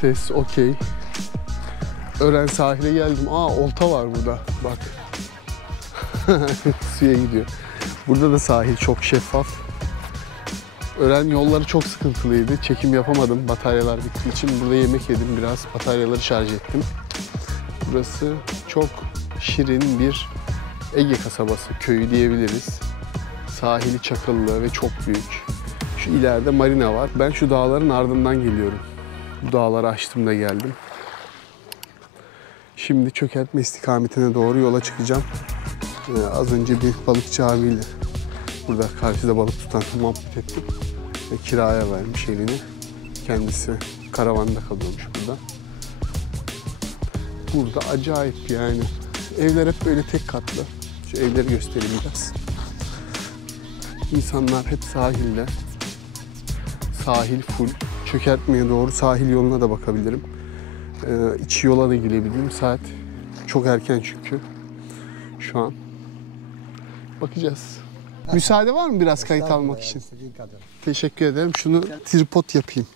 Hostes, okey. Ören sahile geldim. Aa, olta var burada. Bak. Suya gidiyor. Burada da sahil çok şeffaf. Ören yolları çok sıkıntılıydı. Çekim yapamadım bataryalar bittiği için. Burada yemek yedim biraz. Bataryaları şarj ettim. Burası çok şirin bir Ege kasabası, köyü diyebiliriz. Sahili çakıllı ve çok büyük. Şu ileride marina var. Ben şu dağların ardından geliyorum. Bu dağları aştım da geldim. Şimdi çökertme istikametine doğru yola çıkacağım. Az önce bir balıkçı abiyle burada karşıda balık tutan muhabbet ettim. Ve kiraya vermiş elini. Kendisi karavanda kalıyormuş burada. Burada acayip yani. Evler hep böyle tek katlı. Şu evleri göstereyim biraz. İnsanlar hep sahilde. Sahil full. Çökertmeye doğru sahil yoluna da bakabilirim. İç yola da gidebilirim. Saat çok erken çünkü. Şu an. Bakacağız. Müsaade var mı biraz kayıt almak için? Teşekkür ederim. Şunu tripod yapayım.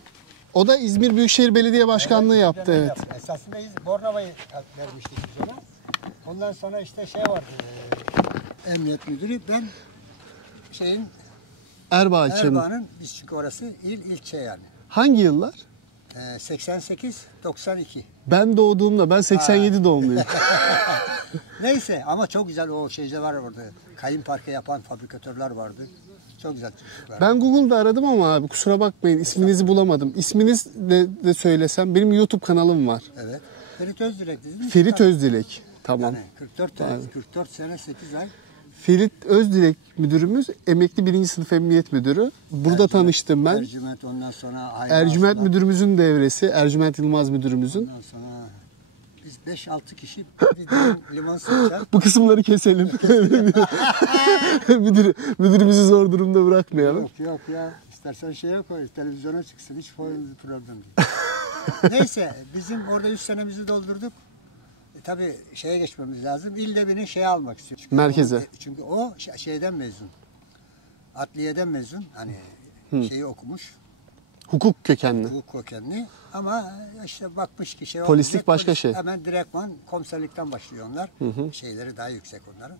O da İzmir Büyükşehir Belediye Başkanlığı yaptı, evet. Esasında Bornova'yı vermiştik biz ona. Ondan sonra işte şey vardı, emniyet müdürü. Ben Erbaa ilçenin. Erbaa'nın, biz çünkü orası ilçe yani. Hangi yıllar? 88-92. Ben doğduğumda, ben 87 doğumluyum. Neyse ama çok güzel o şeyler var orada. Kayın parkı yapan fabrikatörler vardı. Çok güzel çocuklar. Ben Google'da aradım ama abi kusura bakmayın isminizi bulamadım. İsminiz de söylesem, benim YouTube kanalım var. Evet. Ferit Özdilek değil mi? Ferit Özdilek. Tamam. Yani 44 sene 8 ay. Ferit Özdilek müdürümüz emekli 1. sınıf emniyet müdürü. Burada tanıştım ben. Ercüment, ondan sonra Ercüment müdürümüzün devresi. Ercüment Yılmaz müdürümüzün. Ondan sonra biz 5-6 kişi limon sıkacağız. Bu kısımları keselim. Müdürümüzü zor durumda bırakmayalım. Yok ya. İstersen şeye koy, televizyona çıksın. Hiç problem değil. Neyse, bizim orada 3 senemizi doldurduk. Tabii şeye geçmemiz lazım. İldebini şeye almak istiyor. Çünkü merkeze. Çünkü o şeyden mezun. Adliyeden mezun. Hani şeyi okumuş. Hukuk kökenli. Hukuk kökenli. Ama işte bakmış ki şey polislik olacak, başka şey. Hemen direktman komiserlikten başlıyor onlar. Şeyleri daha yüksek onların.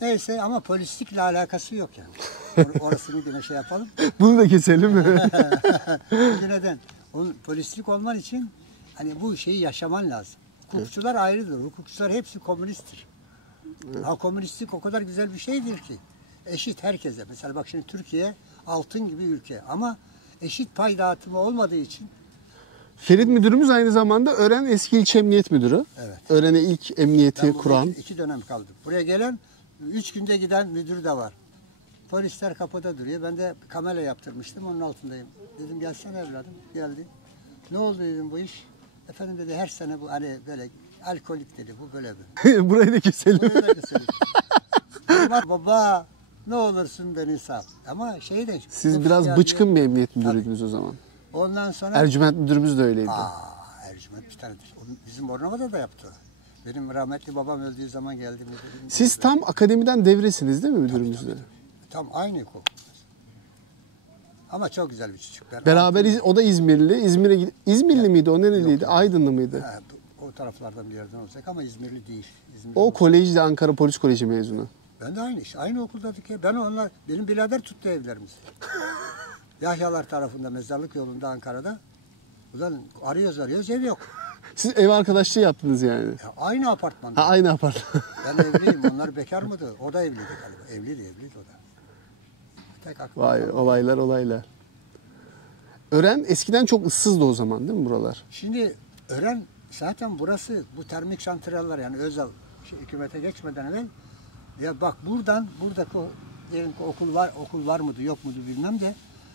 Neyse ama polislikle alakası yok yani. Orasını yine şey yapalım. Bunu da keselim mi? Çünkü neden? Polislik olman için hani bu şeyi yaşaman lazım. Hukukçular ayrıdır. Hukukçular hepsi komünisttir. Ha, komünistlik o kadar güzel bir şeydir ki. Eşit herkese. Mesela bak şimdi Türkiye altın gibi ülke ama eşit pay dağıtımı olmadığı için. Ferit müdürümüz aynı zamanda Ören eski ilçe emniyet müdürü. Evet. Ören'e ilk emniyeti kuran. 2 dönem kaldım. Buraya gelen 3 günde giden müdür de var. Polisler kapıda duruyor. Ben de kamera yaptırmıştım. Onun altındayım. Dedim gelsene evladım. Geldi. Ne oldu dedim bu iş? Efendim dedi her sene bu hani böyle alkolik dedi. Bu böyle bir. Burayı da keselim. Burayı da keselim. Baba ne olursun beni sal. Ama şey de. Siz biraz bıçkın bir emniyet müdürüydünüz o zaman. Ondan sonra. Ercüment müdürümüz de öyleydi. Ercüment bir tanedir. Bizim Bornova'da da yaptı. Benim rahmetli babam öldüğü zaman geldi. Siz tam akademiden devresiniz değil mi müdürümüzle? Tam aynı okul. Ama çok güzel bir çocuk. Beraber o da İzmirli. İzmirli miydi? O nereliydi? Aydınlı mıydı? O taraflardan bir yerden olacak ama İzmirli değil. O kolejde Ankara Polis Koleji mezunu. Ben de aynı okuldaydık ya. Benim birader tuttu evlerimizi. Yahyalar tarafında mezarlık yolunda Ankara'da. Ulan arıyoruz ev yok. Siz ev arkadaşlığı yaptınız yani. Ya aynı apartmanda. Aynı apartman. Ben evliyim. Onlar bekar mıydı? O da evliydi galiba. Evliydi o da. Vay olaylar. Ören eskiden çok ıssızdı o zaman değil mi buralar? Şimdi Ören zaten burası bu termik santraller yani özel hükümete geçmeden evvel ya bak buradaki yerin okul var mıydı yok muydu bilmem de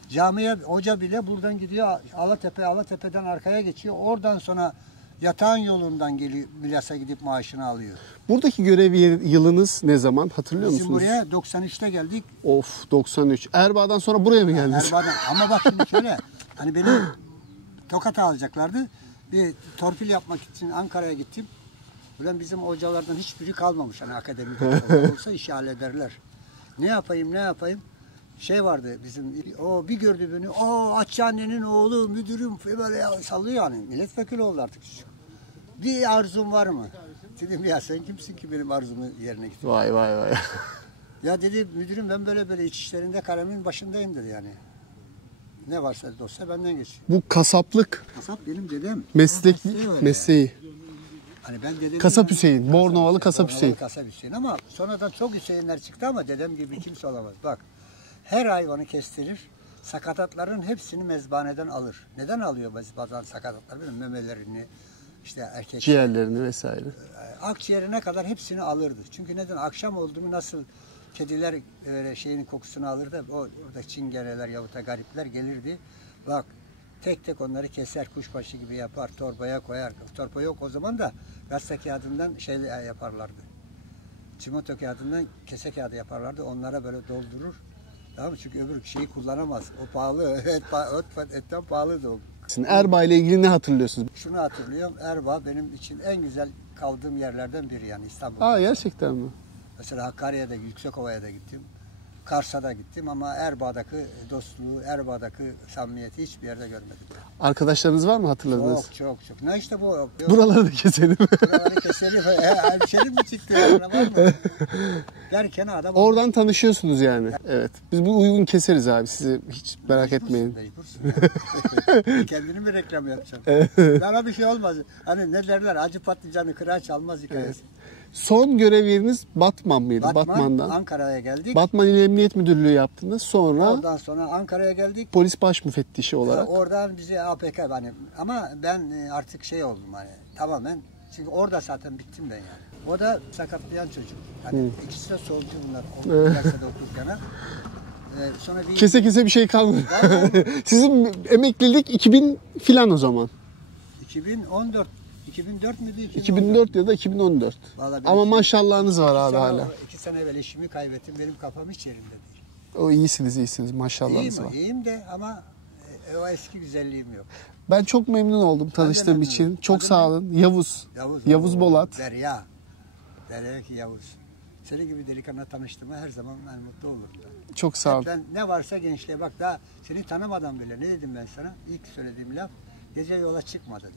camiye hoca bile buradan gidiyor Alatepe'den arkaya geçiyor. Oradan sonra yatağın yolundan geliyor Milas'a gidip maaşını alıyor. Buradaki görev yılınız ne zaman hatırlıyor musunuz? Bizim buraya 93'te geldik. Of 93. Erbaa'dan sonra buraya mı geldiniz? Erbaa'dan ama bak şimdi şöyle hani beni Tokat'a alacaklardı. Bir torpil yapmak için Ankara'ya gittim. Ulan bizim hocalardan hiçbiri kalmamış. Hani akademide olsa işi hallederler. Ne yapayım? şey vardı bizim, o bir gördü beni, o Açıhane'nin oğlu müdürüm böyle sallıyor yani. Milletvekili oldu artık çocuk. Bir arzun var mı? Dedim ya sen kimsin ki benim arzumu yerine getir. Vay vay vay. Ya dedi müdürüm ben böyle iç işlerinde kalemin başındayım dedi yani. Ne varsa dosya benden geçiyor. Bu kasaplık Kasap benim dedem. mesleği. Hani ben dedem Kasap Hüseyin. Bornovalı Kasap Hüseyin. Kasap Hüseyin ama sonradan çok Hüseyinler çıktı ama dedem gibi kimse olamaz. Bak her hayvanı kestirir. Sakatatların hepsini mezbaneden alır. Neden alıyor bazen sakatatlar? Bilmiyorum, memelerini, işte erkek Ciğerlerini vesaire. akciğerine kadar hepsini alırdı. Çünkü neden? Akşam oldu mu nasıl kediler şeyin kokusunu alırdı. Orada çingeneler yahut da garipler gelirdi. Bak tek tek onları keser, kuşbaşı gibi yapar, torbaya koyar. Torba yok o zaman da gazete kağıdından şey yaparlardı. Çimento kağıdından kese kağıdı yaparlardı. Onlara böyle doldurur. Tamam mı? Çünkü öbür şeyi kullanamaz. O pahalı. Etten pahalıdır o. Erbaa ile ilgili ne hatırlıyorsunuz? Şunu hatırlıyorum. Erbaa benim için en güzel kaldığım yerlerden biri yani İstanbul'da. Aa gerçekten mi? Mesela Hakkari'ye de, Yüksekova'ya da gittim. Kars'a da gittim ama Erbaa'daki dostluğu, Erbaa'daki samimiyeti hiçbir yerde görmedim. Arkadaşlarınız var mı hatırladınız? Çok. Ne işte bu? Yok. Buraları da keselim. Buraları keselim. Hemşerim mi çıktı? Yani, var mı? Derken adam... Oradan tanışıyorsunuz yani. Evet. Biz bu uygun keseriz abi. Sizi hiç merak etmeyin. Mecbursun. Kendini mi reklam yapacaksın? Bana bir şey olmaz. Hani ne derler? Acı patlıcanı kırağı çalmaz hikayesi. Son görev yeriniz Batman mıydı? Batman'dan. Ankara'ya geldik. Batman İl Emniyet Müdürlüğü yaptınız. Sonra Oradan sonra Ankara'ya geldik. polis baş müfettişi olarak. Oradan bize APK hani ama ben artık şey oldum hani tamamen çünkü orada zaten bittim ben yani. O da sakatlayan çocuk. Hani ikisi de solcu bunlar. Üniversitede okurken. Sonra bir Kese bir şey kalmadı. Sizin emeklilik 2000 filan o zaman. 2004 müydü? 2004 ya da 2014. Ama maşallahınız var abi hala. 2 sene evvel eşimi kaybettim. Benim kafam hiç yerinde değil. O iyisiniz maşallahınız var. İyiyim de ama o eski güzelliğim yok. Ben çok memnun oldum tanıştığım için. Çok sağ olun. Yavuz Bolat. Derya ki Yavuz. Senin gibi delikanlı tanıştığıma her zaman ben mutlu olurum. Çok sağ olun. Ben ne varsa gençliğe bak daha seni tanımadan bile ne dedim ben sana? İlk söylediğim laf gece yola çıkma dedim.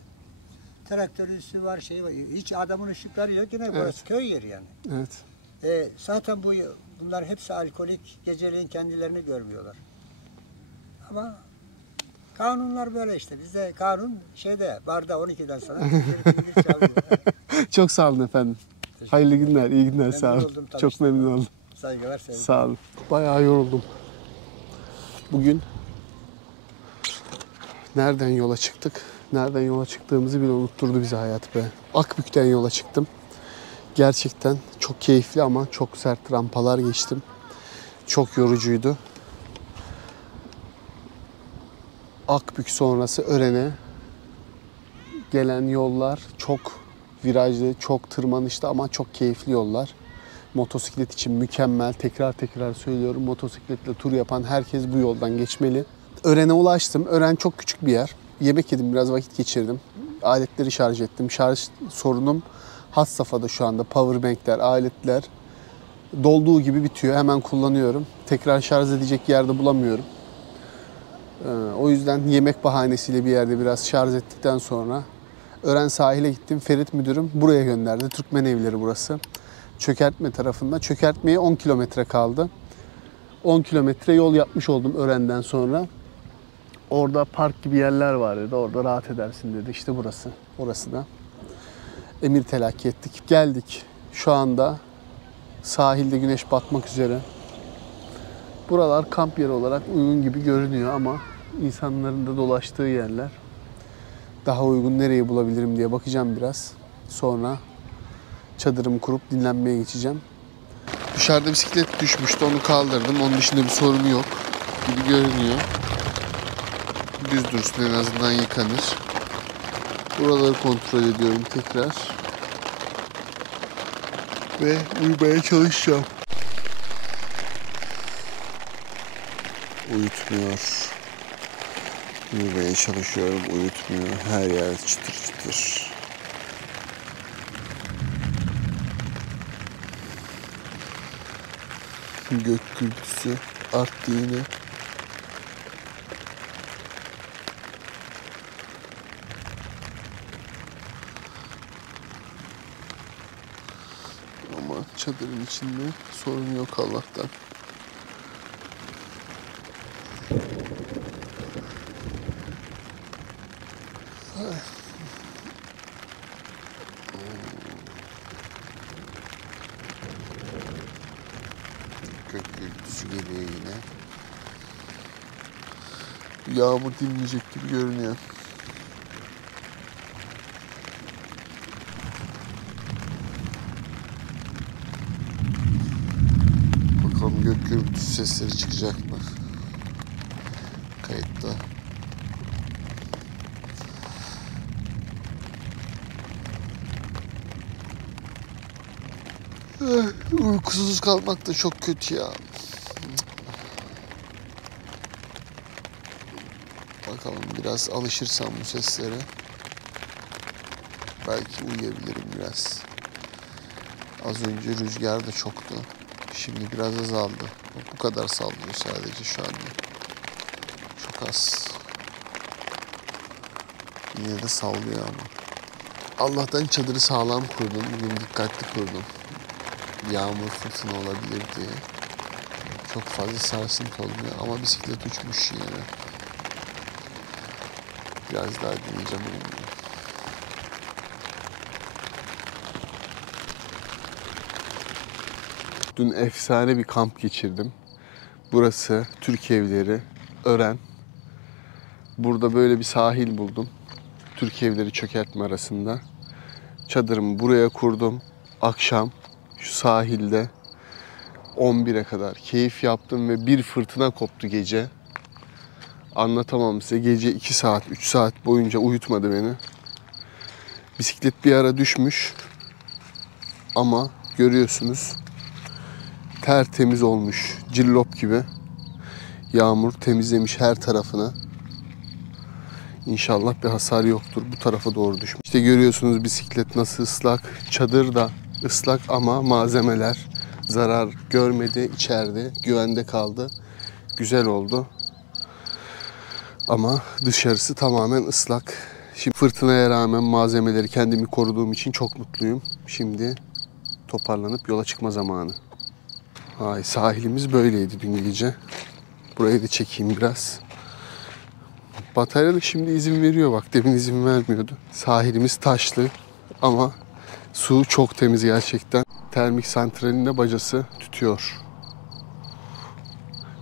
Traktörüsü var, şeyi var. Hiç adamın ışıkları yok yine burası köy yeri yani. Evet. Zaten bunlar hepsi alkolik. Geceleyin kendilerini görmüyorlar. Ama kanunlar böyle işte. Bizde kanun barda 12'den sonra çalıyor. Çok sağ olun efendim. Hayırlı günler, iyi günler. Sağ olun. Çok memnun oldum. Saygılar, sevgiler. Sağ olun. Bayağı yoruldum. Bugün nereden yola çıktık? Nereden yola çıktığımızı bile unutturdu bize hayat be. Akbük'ten yola çıktım. Gerçekten çok keyifli ama çok sert rampalar geçtim. Çok yorucuydu. Akbük sonrası Ören'e gelen yollar çok virajlı, çok tırmanışlı ama çok keyifli yollar. Motosiklet için mükemmel. Tekrar söylüyorum. Motosikletle tur yapan herkes bu yoldan geçmeli. Ören'e ulaştım. Ören çok küçük bir yer. Yemek yedim, biraz vakit geçirdim. Aletleri şarj ettim. Şarj sorunum had safhada şu anda. Powerbankler, aletler dolduğu gibi bitiyor. Hemen kullanıyorum. Tekrar şarj edecek yerde bulamıyorum. O yüzden yemek bahanesiyle bir yerde biraz şarj ettikten sonra Ören sahile gittim. Ferit müdürüm buraya gönderdi. Türkmen evleri burası. Çökertme tarafında. Çökertmeye 10 kilometre kaldı. 10 kilometre yol yapmış oldum Ören'den sonra. Orada park gibi yerler var dedi. Orada rahat edersin dedi. İşte burası. Orası da. Emir telakki ettik. Geldik. Şu anda sahilde güneş batmak üzere. Buralar kamp yeri olarak uygun gibi görünüyor ama insanların da dolaştığı yerler. Daha uygun nereyi bulabilirim diye bakacağım biraz. Sonra çadırımı kurup dinlenmeye geçeceğim. Dışarıda bisiklet düşmüştü. Onu kaldırdım. Onun dışında bir sorunu yok gibi görünüyor. Düz dursun, en azından yıkanır. Buraları kontrol ediyorum tekrar. Ve uyumaya çalışacağım. Uyutmuyor. Uyumaya çalışıyorum. Uyutmuyor. Her yer çıtır çıtır. Gök gürültüsü. arttı yine. Ama çadırın içinde sorun yok Allah'tan. Gök gürültüsü geliyor yine. Yağmur dinmeyecek gibi görünüyor. Bakalım gök gürültüsü sesleri çıkacak mı? Kayıtta. Uykusuz kalmak da çok kötü ya. Bakalım biraz alışırsam bu seslere belki uyuyabilirim biraz. Az önce rüzgar da çoktu. Şimdi biraz azaldı. Bu kadar sallıyor sadece şu anda. Çok az. Yine de sallıyor ama. Allah'tan çadırı sağlam kurdum. Bugün dikkatli kurdum. Yağmur, fırtına olabilir diye. Çok fazla sarsıntı olmuyor ama bisiklet uçmuş yine. Biraz daha dinleyeceğim onu. Dün efsane bir kamp geçirdim. Burası Türk Evleri, Ören. Burada böyle bir sahil buldum. Türk Evleri çökertme arasında. Çadırımı buraya kurdum. Akşam şu sahilde 11'e kadar keyif yaptım ve bir fırtına koptu gece. Anlatamam size. Gece 2 saat, 3 saat boyunca uyutmadı beni. Bisiklet bir ara düşmüş. Ama görüyorsunuz tertemiz olmuş. Cillop gibi. Yağmur temizlemiş her tarafını. İnşallah bir hasar yoktur. Bu tarafa doğru düşmüş. İşte görüyorsunuz bisiklet nasıl ıslak. Çadır da ıslak ama malzemeler zarar görmedi. İçeride güvende kaldı. Güzel oldu. Ama dışarısı tamamen ıslak. Şimdi fırtınaya rağmen malzemeleri kendimi koruduğum için çok mutluyum. Şimdi toparlanıp yola çıkma zamanı. Ay, sahilimiz böyleydi dün gece. Burayı da çekeyim biraz. Batarya da şimdi izin veriyor bak. Demin izin vermiyordu. Sahilimiz taşlı ama su çok temiz gerçekten. Termik santralin de bacası tütüyor.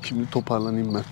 Şimdi toparlanayım ben.